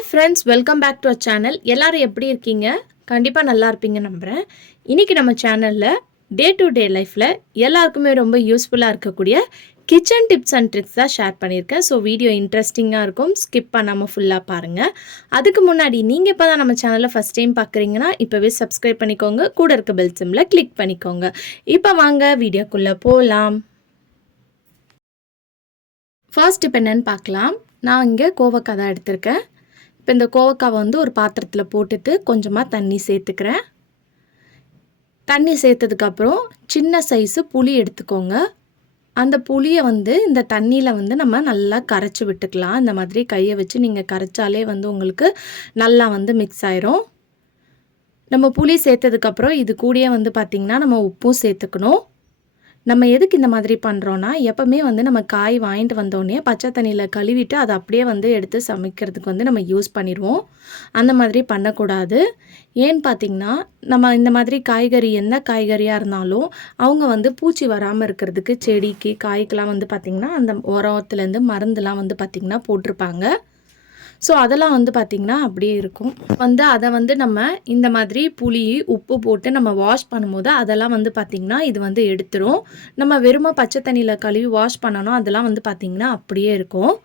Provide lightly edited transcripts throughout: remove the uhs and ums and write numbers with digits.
Hi friends, welcome back to our channel. எல்லாரும் எப்படி இருக்கீங்க? கண்டிப்பாக நல்லா இருப்பீங்க நம்புகிறேன். இன்றைக்கி நம்ம சேனலில் டே டு டே லைஃப்பில் எல்லாருக்குமே ரொம்ப யூஸ்ஃபுல்லாக இருக்கக்கூடிய கிச்சன் டிப்ஸ் அண்ட் ட்ரிக்ஸ் தான் ஷேர் பண்ணியிருக்கேன். ஸோ வீடியோ இன்ட்ரெஸ்டிங்காக இருக்கும், ஸ்கிப் பண்ணாமல் ஃபுல்லாக பாருங்கள். அதுக்கு முன்னாடி நீங்கள் இப்போ தான் நம்ம சேனலில் ஃபஸ்ட் டைம் பார்க்குறீங்கன்னா இப்போவே சப்ஸ்கிரைப் பண்ணிக்கோங்க, கூட இருக்க பெல் சிம்மில் கிளிக் பண்ணிக்கோங்க. இப்போ வாங்க வீடியோக்குள்ளே போகலாம். ஃபர்ஸ்ட் இப்போ என்னென்னு பார்க்கலாம். நான் இங்கே கோவக்காய் தான் எடுத்திருக்கேன். இப்போ இந்த கோவக்காவை வந்து ஒரு பாத்திரத்தில் போட்டுட்டு கொஞ்சமாக தண்ணி சேர்த்துக்கிறேன். தண்ணி சேர்த்ததுக்கப்புறம் சின்ன சைஸு புளி எடுத்துக்கோங்க. அந்த புளியை வந்து இந்த தண்ணியில் வந்து நம்ம நல்லா கரைச்சி விட்டுக்கலாம். இந்த மாதிரி கையை வச்சு நீங்கள் கரைச்சாலே வந்து உங்களுக்கு நல்லா வந்து மிக்ஸ் ஆயிரும். நம்ம புளி சேர்த்ததுக்கப்புறம் இது கூடயே வந்து பார்த்திங்கன்னா நம்ம உப்பும் சேர்த்துக்கணும். நம்ம எதுக்கு இந்த மாதிரி பண்ணுறோன்னா, எப்போவுமே வந்து நம்ம காய் வாங்கிட்டு வந்தோடனே பச்சை தண்ணியில் கழுவிட்டு அதை அப்படியே வந்து எடுத்து சமைக்கிறதுக்கு வந்து நம்ம யூஸ் பண்ணிடுவோம். அந்த மாதிரி பண்ணக்கூடாது. ஏன்னு பார்த்திங்கன்னா, நம்ம இந்த மாதிரி காய்கறி எந்த காய்கறியாக இருந்தாலும் அவங்க வந்து பூச்சி வராமல் இருக்கிறதுக்கு செடிக்கு காய்க்கெலாம் வந்து பார்த்திங்கன்னா அந்த உரத்துலேருந்து மருந்துலாம் வந்து பார்த்திங்கன்னா போட்டிருப்பாங்க. ஸோ அதெல்லாம் வந்து பார்த்திங்கன்னா அப்படியே இருக்கும். அதை வந்து நம்ம இந்த மாதிரி புளி உப்பு போட்டு நம்ம வாஷ் பண்ணும்போது அதெல்லாம் வந்து பார்த்திங்கன்னா இது வந்து எடுத்துரும். நம்ம வெறுமை பச்சை தண்ணியில் கழுவி வாஷ் பண்ணணும், அதெல்லாம் வந்து பார்த்திங்கன்னா அப்படியே இருக்கும்.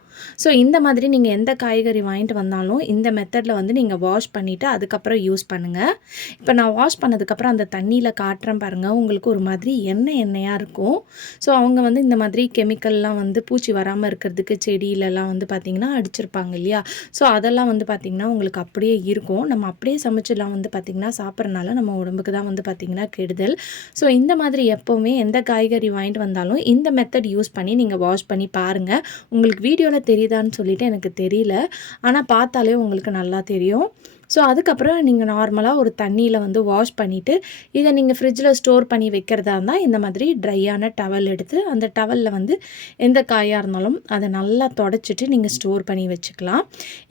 ஸோ இந்த மாதிரி நீங்கள் எந்த காய்கறி வாங்கிட்டு வந்தாலும் இந்த மெத்தடில் வந்து நீங்கள் வாஷ் பண்ணிவிட்டு அதுக்கப்புறம் யூஸ் பண்ணுங்கள். இப்போ நான் வாஷ் பண்ணதுக்கப்புறம் அந்த தண்ணியில் காட்டுறேன் பாருங்கள், உங்களுக்கு ஒரு மாதிரி எண்ணெயாக இருக்கும். ஸோ அவங்க வந்து இந்த மாதிரி கெமிக்கல்லாம் வந்து பூச்சி வராமல் இருக்கிறதுக்கு செடியிலலாம் வந்து பார்த்திங்கன்னா அடிச்சிருப்பாங்க இல்லையா? ஸோ அதெல்லாம் வந்து பார்த்திங்கன்னா உங்களுக்கு அப்படியே இருக்கும். நம்ம அப்படியே சமைச்சிடலாம் வந்து பார்த்திங்கன்னா சாப்பிட்றனால நம்ம உடம்புக்கு தான் வந்து பார்த்திங்கன்னா கெடுதல். ஸோ இந்த மாதிரி எப்போவுமே எந்த காய்கறி வாங்கிட்டு வந்தாலும் இந்த மெத்தட் யூஸ் பண்ணி நீங்கள் வாஷ் பண்ணி பாருங்கள். உங்களுக்கு வீடியோவில் தெரியுதான்னு சொல்லிட்டு எனக்கு தெரியல, ஆனால் பார்த்தாலே உங்களுக்கு நல்லா தெரியும். ஸோ அதுக்கப்புறம் நீங்கள் நார்மலாக ஒரு தண்ணியில் வந்து வாஷ் பண்ணிவிட்டு இதை நீங்கள் ஃப்ரிட்ஜில் ஸ்டோர் பண்ணி வைக்கிறதா இருந்தால் இந்த மாதிரி ட்ரையான டவல் எடுத்து அந்த டவலில் வந்து எந்த காயாக இருந்தாலும் அதை நல்லா தொடச்சிட்டு நீங்கள் ஸ்டோர் பண்ணி வச்சுக்கலாம்.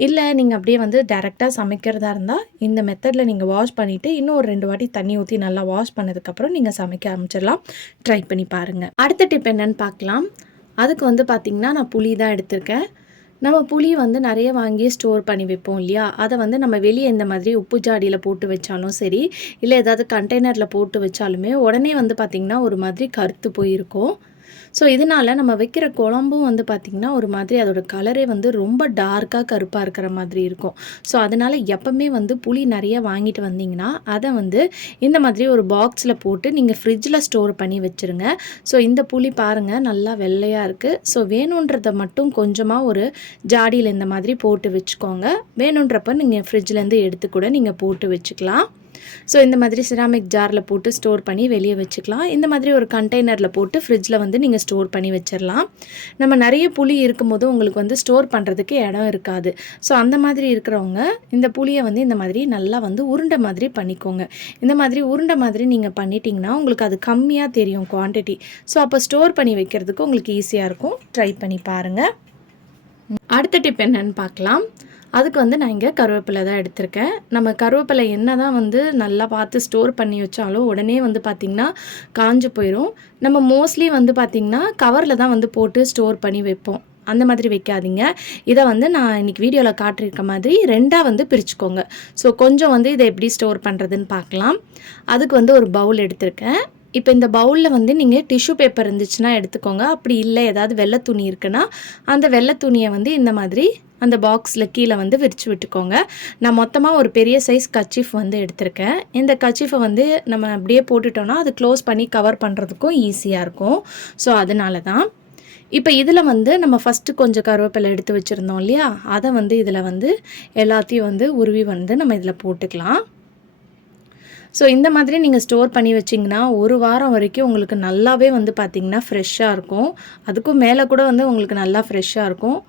இல்லை நீங்கள் அப்படியே வந்து டைரெக்டாக சமைக்கிறதா இருந்தால் இந்த மெத்தடில் நீங்கள் வாஷ் பண்ணிவிட்டு இன்னும் ஒரு 2 வாட்டி தண்ணி ஊற்றி நல்லா வாஷ் பண்ணதுக்கப்புறம் நீங்கள் சமைக்க ஆரம்பிச்சிடலாம். ட்ரை பண்ணி பாருங்கள். அடுத்த டிப் என்னென்னு பார்க்கலாம். அதுக்கு வந்து பார்த்திங்கன்னா நான் புளி தான் எடுத்திருக்கேன். நம்ம புளி வந்து நிறைய வாங்கி ஸ்டோர் பண்ணி வைப்போம் இல்லையா? அதை வந்து நம்ம வெளியே இந்த மாதிரி உப்பு ஜாடியில் போட்டு வச்சாலும் சரி, இல்லை ஏதாவது கண்டெய்னரில் போட்டு வச்சாலுமே உடனே வந்து பார்த்திங்கன்னா ஒரு மாதிரி கருத்து போயிருக்கும். ஸோ இதனால் நம்ம வைக்கிற குழம்பும் வந்து பார்த்திங்கன்னா ஒரு மாதிரி அதோட கலரே வந்து ரொம்ப டார்க்காக கருப்பாக இருக்கிற மாதிரி இருக்கும். ஸோ அதனால் எப்போவுமே வந்து புளி நிறைய வாங்கிட்டு வந்தீங்கன்னா அதை வந்து இந்த மாதிரி ஒரு பாக்ஸில் போட்டு நீங்கள் ஃப்ரிட்ஜில் ஸ்டோர் பண்ணி வச்சுருங்க. ஸோ இந்த புளி பாருங்கள் நல்லா வெள்ளையாக இருக்குது. ஸோ வேணுன்றதை மட்டும் கொஞ்சமாக ஒரு ஜாடியில் இந்த மாதிரி போட்டு வச்சுக்கோங்க. வேணுன்றப்ப நீங்கள் ஃப்ரிட்ஜ்லேருந்து எடுத்து கூட நீங்கள் போட்டு வச்சுக்கலாம். ஸோ இந்த மாதிரி சிராமிக் ஜாரில் போட்டு ஸ்டோர் பண்ணி வெளியே வச்சுக்கலாம். இந்த மாதிரி ஒரு கண்டெய்னரில் போட்டு ஃப்ரிட்ஜில் வந்து நீங்கள் ஸ்டோர் பண்ணி வச்சிடலாம். நம்ம நிறைய புளி இருக்கும்போது உங்களுக்கு வந்து ஸ்டோர் பண்ணுறதுக்கு இடம் இருக்காது. ஸோ அந்த மாதிரி இருக்கிறவங்க இந்த புளியை வந்து இந்த மாதிரி நல்லா வந்து உருண்டை மாதிரி பண்ணிக்கோங்க. இந்த மாதிரி உருண்டை மாதிரி நீங்கள் பண்ணிட்டீங்கன்னா உங்களுக்கு அது கம்மியாக தெரியும் குவான்டிட்டி. ஸோ அப்போ ஸ்டோர் பண்ணி வைக்கிறதுக்கு உங்களுக்கு ஈஸியாக இருக்கும். ட்ரை பண்ணி பாருங்கள். அடுத்த டிப் என்னன்னு பார்க்கலாம். அதுக்கு வந்து நான் இங்கே கருவேப்பிலை தான் எடுத்திருக்கேன். நம்ம கருவேப்பிலை என்ன தான் வந்து நல்லா பார்த்து ஸ்டோர் பண்ணி வச்சாலும் உடனே வந்து பார்த்திங்கன்னா காஞ்சு போயிடும். நம்ம மோஸ்ட்லி வந்து பார்த்திங்கன்னா கவரில் தான் வந்து போட்டு ஸ்டோர் பண்ணி வைப்போம். அந்த மாதிரி வைக்காதீங்க. இதை வந்து நான் இன்றைக்கி வீடியோவில் காட்டியிருக்க மாதிரி 2ஆக வந்து பிரிச்சுக்கோங்க. ஸோ கொஞ்சம் வந்து இதை எப்படி ஸ்டோர் பண்ணுறதுன்னு பார்க்கலாம். அதுக்கு வந்து ஒரு பவுல் எடுத்திருக்கேன். இப்போ இந்த பவுலில் வந்து நீங்கள் டிஷ்யூ பேப்பர் இருந்துச்சுன்னா எடுத்துக்கோங்க. அப்படி இல்லை ஏதாவது வெள்ளை துணி இருக்குன்னா அந்த வெள்ளை துணியை வந்து இந்த மாதிரி அந்த பாக்ஸில் கீழே வந்து விரித்து விட்டுக்கோங்க. நான் மொத்தமாக ஒரு பெரிய சைஸ் கர்ச்சீஃப் வந்து எடுத்திருக்கேன். இந்த கர்ச்சீஃபை வந்து நம்ம அப்படியே போட்டுட்டோன்னா அது க்ளோஸ் பண்ணி கவர் பண்ணுறதுக்கும் ஈஸியாக இருக்கும். ஸோ அதனால தான் இப்போ இதில் வந்து நம்ம ஃபஸ்ட்டு கொஞ்சம் கருவேப்பிலை எடுத்து வச்சுருந்தோம் இல்லையா? அதை வந்து இதில் வந்து எல்லாத்தையும் வந்து உருவி வந்து நம்ம இதில் போட்டுக்கலாம். ஸோ இந்த மாதிரி நீங்கள் ஸ்டோர் பண்ணி வச்சிங்கன்னா 1 வாரம் வரைக்கும் உங்களுக்கு நல்லாவே வந்து பார்த்திங்கன்னா ஃப்ரெஷ்ஷாக இருக்கும். அதுக்கும் மேலே கூட வந்து உங்களுக்கு நல்லா ஃப்ரெஷ்ஷாக இருக்கும்.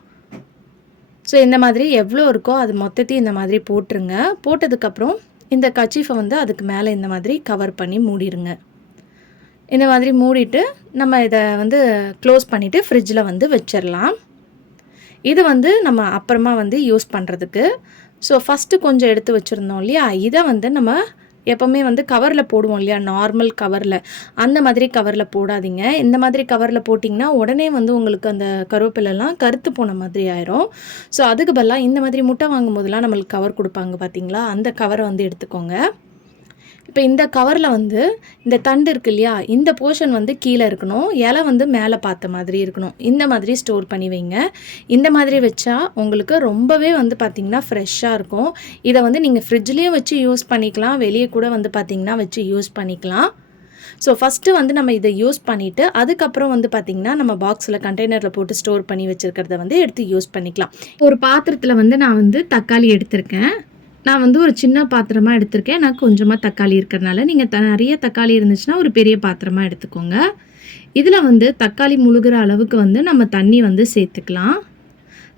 ஸோ இந்த மாதிரி எவ்வளோ இருக்கோ அது மொத்தத்தையும் இந்த மாதிரி போட்டுருங்க. போட்டதுக்கப்புறம் இந்த கர்ச்சீஃபை வந்து அதுக்கு மேலே இந்த மாதிரி கவர் பண்ணி மூடிடுங்க. இந்த மாதிரி மூடிட்டு நம்ம இதை வந்து க்ளோஸ் பண்ணிவிட்டு ஃப்ரிட்ஜில் வந்து வச்சிடலாம். இது வந்து நம்ம அப்புறமா வந்து யூஸ் பண்ணுறதுக்கு. ஸோ ஃபஸ்ட்டு கொஞ்சம் எடுத்து வச்சுருந்தோம் இல்லையா? இதை வந்து நம்ம எப்போவுமே வந்து கவரில் போடுவோம் இல்லையா, நார்மல் கவரில், அந்த மாதிரி கவரில் போடாதீங்க. இந்த மாதிரி கவரில் போட்டிங்கன்னா உடனே வந்து உங்களுக்கு அந்த கருவேப்பிலெல்லாம் கருத்து போன மாதிரி ஆயிரும். ஸோ அதுக்கு பதிலாக இந்த மாதிரி முட்டை வாங்கும்போதெல்லாம் நம்மளுக்கு கவர் கொடுப்பாங்க பார்த்தீங்களா, அந்த கவரை வந்து எடுத்துக்கோங்க. இப்போ இந்த கவரில் வந்து இந்த தண்டு இருக்கு இல்லையா, இந்த போர்ஷன் வந்து கீழே இருக்கணும், இலை வந்து மேலே பார்த்த மாதிரி இருக்கணும். இந்த மாதிரி ஸ்டோர் பண்ணி வைங்க. இந்த மாதிரி வச்சா உங்களுக்கு ரொம்பவே வந்து பார்த்திங்கன்னா ஃப்ரெஷ்ஷாக இருக்கும். இதை வந்து நீங்கள் ஃப்ரிட்ஜ்லேயும் வச்சு யூஸ் பண்ணிக்கலாம், வெளியே கூட வந்து பார்த்திங்கன்னா வச்சு யூஸ் பண்ணிக்கலாம். ஸோ ஃபஸ்ட்டு வந்து நம்ம இதை யூஸ் பண்ணிவிட்டு அதுக்கப்புறம் வந்து பார்த்திங்கன்னா நம்ம பாக்ஸில் கண்டெய்னரில் போட்டு ஸ்டோர் பண்ணி வச்சுருக்கிறத வந்து எடுத்து யூஸ் பண்ணிக்கலாம். ஒரு பாத்திரத்தில் வந்து நான் வந்து தக்காளி எடுத்திருக்கேன். நான் வந்து ஒரு சின்ன பாத்திரமாக எடுத்திருக்கேன். நான் கொஞ்சமாக தக்காளி இருக்கிறனால, நீங்கள் நிறைய தக்காளி இருந்துச்சுன்னா ஒரு பெரிய பாத்திரமாக எடுத்துக்கோங்க. இதில் வந்து தக்காளி முழுகிற அளவுக்கு வந்து நம்ம தண்ணி வந்து சேர்த்துக்கலாம்.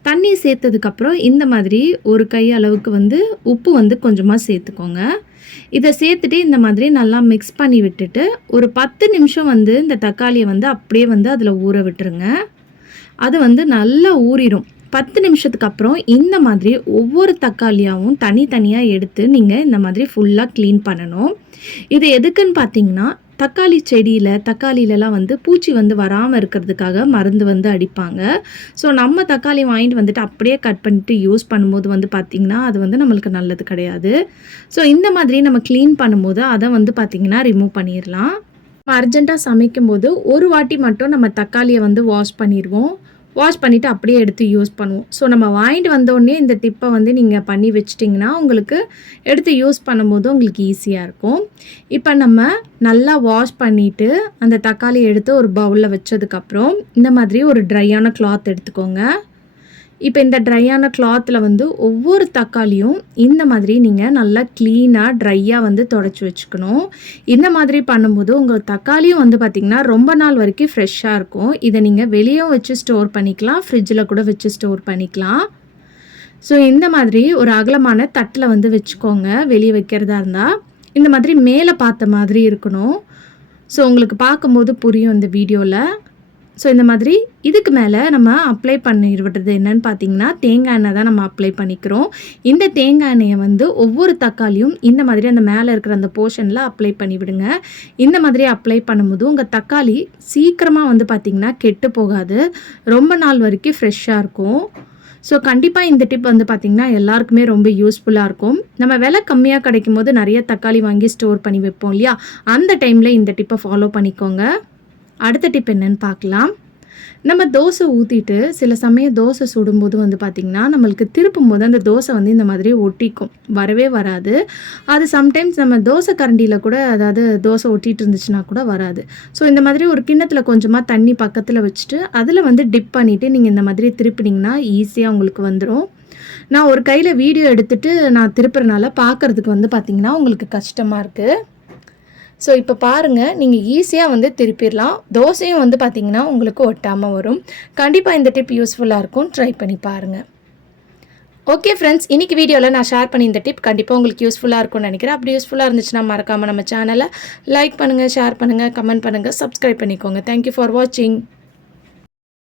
தண்ணி சேர்த்ததுக்கப்புறம் இந்த மாதிரி ஒரு கை அளவுக்கு வந்து உப்பு வந்து கொஞ்சமாக சேர்த்துக்கோங்க. இதை சேர்த்துட்டு இந்த மாதிரி நல்லா மிக்ஸ் பண்ணி விட்டுட்டு ஒரு 10 நிமிஷம் வந்து இந்த தக்காளியை வந்து அப்படியே வந்து அதில் ஊற விட்டுருங்க. அது வந்து நல்லா ஊறிடும். 10 நிமிஷத்துக்கு அப்புறம் இந்த மாதிரி ஒவ்வொரு தக்காளியாகவும் தனித்தனியாக எடுத்து நீங்கள் இந்த மாதிரி ஃபுல்லாக க்ளீன் பண்ணணும். இது எதுக்குன்னு பார்த்தீங்கன்னா, தக்காளி செடியில் தக்காளியிலலாம் வந்து பூச்சி வந்து வராமல் இருக்கிறதுக்காக மருந்து வந்து அடிப்பாங்க. ஸோ நம்ம தக்காளி வாங்கிட்டு வந்துட்டு அப்படியே கட் பண்ணிட்டு யூஸ் பண்ணும்போது வந்து பார்த்திங்கன்னா அது வந்து நம்மளுக்கு நல்லது கிடையாது. ஸோ இந்த மாதிரி நம்ம க்ளீன் பண்ணும்போது அதை வந்து பார்த்திங்கன்னா ரிமூவ் பண்ணிடலாம். அர்ஜெண்ட்டாக சமைக்கும்போது ஒரு வாட்டி மட்டும் நம்ம தக்காளியை வந்து வாஷ் பண்ணிடுவோம். வாஷ் பண்ணிவிட்டு அப்படியே எடுத்து யூஸ் பண்ணுவோம். ஸோ நம்ம வாங்கிட்டு வந்தோடனே இந்த டிப்பை வந்து நீங்கள் பண்ணி வச்சிட்டிங்கன்னா உங்களுக்கு எடுத்து யூஸ் பண்ணும்போது உங்களுக்கு ஈஸியாக இருக்கும். இப்போ நம்ம நல்லா வாஷ் பண்ணிவிட்டு அந்த தக்காளி எடுத்து ஒரு பவுலில் வச்சதுக்கப்புறம் இந்த மாதிரி ஒரு ட்ரையான கிளாத் எடுத்துக்கோங்க. இப்போ இந்த ட்ரையான கிளாத்தில் வந்து ஒவ்வொரு தக்காளியும் இந்த மாதிரி நீங்கள் நல்லா க்ளீனாக ட்ரையாக வந்து துடைச்சி வச்சுக்கணும். இந்த மாதிரி பண்ணும்போது உங்கள் தக்காளியும் வந்து பார்த்திங்கன்னா ரொம்ப நாள் வரைக்கும் ஃப்ரெஷ்ஷாக இருக்கும். இதை நீங்கள் வெளியும் வச்சு ஸ்டோர் பண்ணிக்கலாம், ஃப்ரிட்ஜில் கூட வச்சு ஸ்டோர் பண்ணிக்கலாம். ஸோ இந்த மாதிரி ஒரு அகலமான தட்டில் வந்து வச்சுக்கோங்க. வெளியே வைக்கிறதா இருந்தால் இந்த மாதிரி மேலே பார்த்த மாதிரி இருக்கணும். ஸோ உங்களுக்கு பார்க்கும்போது புரியும் இந்த வீடியோவில். ஸோ இந்த மாதிரி இதுக்கு மேலே நம்ம அப்ளை பண்ணி விடுறது என்னன்னு பார்த்தீங்கன்னா, தேங்காய் எண்ணெய் தான் நம்ம அப்ளை பண்ணிக்கிறோம். இந்த தேங்காய் எண்ணெயை வந்து ஒவ்வொரு தக்காளியும் இந்த மாதிரி அந்த மேலே இருக்கிற அந்த போர்ஷனில் அப்ளை பண்ணி விடுங்க. இந்த மாதிரி அப்ளை பண்ணும்போது உங்கள் தக்காளி சீக்கிரமாக வந்து பார்த்திங்கன்னா கெட்டு போகாது, ரொம்ப நாள் வரைக்கும் ஃப்ரெஷ்ஷாக இருக்கும். ஸோ கண்டிப்பாக இந்த டிப் வந்து பார்த்திங்கன்னா எல்லாருக்குமே ரொம்ப யூஸ்ஃபுல்லாக இருக்கும். நம்ம விலை கம்மியாக கிடைக்கும் போது நிறைய தக்காளி வாங்கி ஸ்டோர் பண்ணி வைப்போம் இல்லையா, அந்த டைமில் இந்த டிப்பை ஃபாலோ பண்ணிக்கோங்க. அடுத்த டிப் என்னன்னு பார்க்கலாம். நம்ம தோசை ஊற்றிட்டு சில சமயம் தோசை சுடும்போது வந்து பார்த்திங்கன்னா நம்மளுக்கு திருப்பும் போது அந்த தோசை வந்து இந்த மாதிரி ஒட்டிக்கும், வரவே வராது. அது சம்டைம்ஸ் நம்ம தோசை கரண்டியில் கூட, அதாவது தோசை ஒட்டிகிட்டு இருந்துச்சுன்னா கூட வராது. ஸோ இந்த மாதிரி ஒரு கிண்ணத்தில் கொஞ்சமாக தண்ணி பக்கத்தில் வச்சுட்டு அதில் வந்து டிப் பண்ணிவிட்டு நீங்கள் இந்த மாதிரி திருப்பினீங்கன்னா ஈஸியாக உங்களுக்கு வந்துடும். நான் ஒரு கையில் வீடியோ எடுத்துகிட்டு நான் திருப்புறனால பார்க்குறதுக்கு வந்து பார்த்திங்கன்னா உங்களுக்கு கஷ்டமாக இருக்குது. ஸோ இப்போ பாருங்கள், நீங்கள் ஈஸியாக வந்து திருப்பிடலாம். தோசையும் வந்து பார்த்திங்கன்னா உங்களுக்கு ஒட்டாமல் வரும். கண்டிப்பாக இந்த டிப் யூஸ்ஃபுல்லாக இருக்கும், ட்ரை பண்ணி பாருங்கள். ஓகே ஃப்ரெண்ட்ஸ், இன்றைக்கி வீடியோவில் நான் ஷேர் பண்ணி இந்த டிப் கண்டிப்பாக உங்களுக்கு யூஸ்ஃபுல்லாக இருக்கும்னு நினைக்கிறேன். அப்படி யூஸ்ஃபுல்லாக இருந்துச்சுன்னா மறக்காமல் நம்ம சேனலை லைக் பண்ணுங்கள், ஷேர் பண்ணுங்கள், கமெண்ட் பண்ணுங்கள், சப்ஸ்கிரைப் பண்ணிக்கோங்க. தேங்க்யூ ஃபார் வாட்சிங்.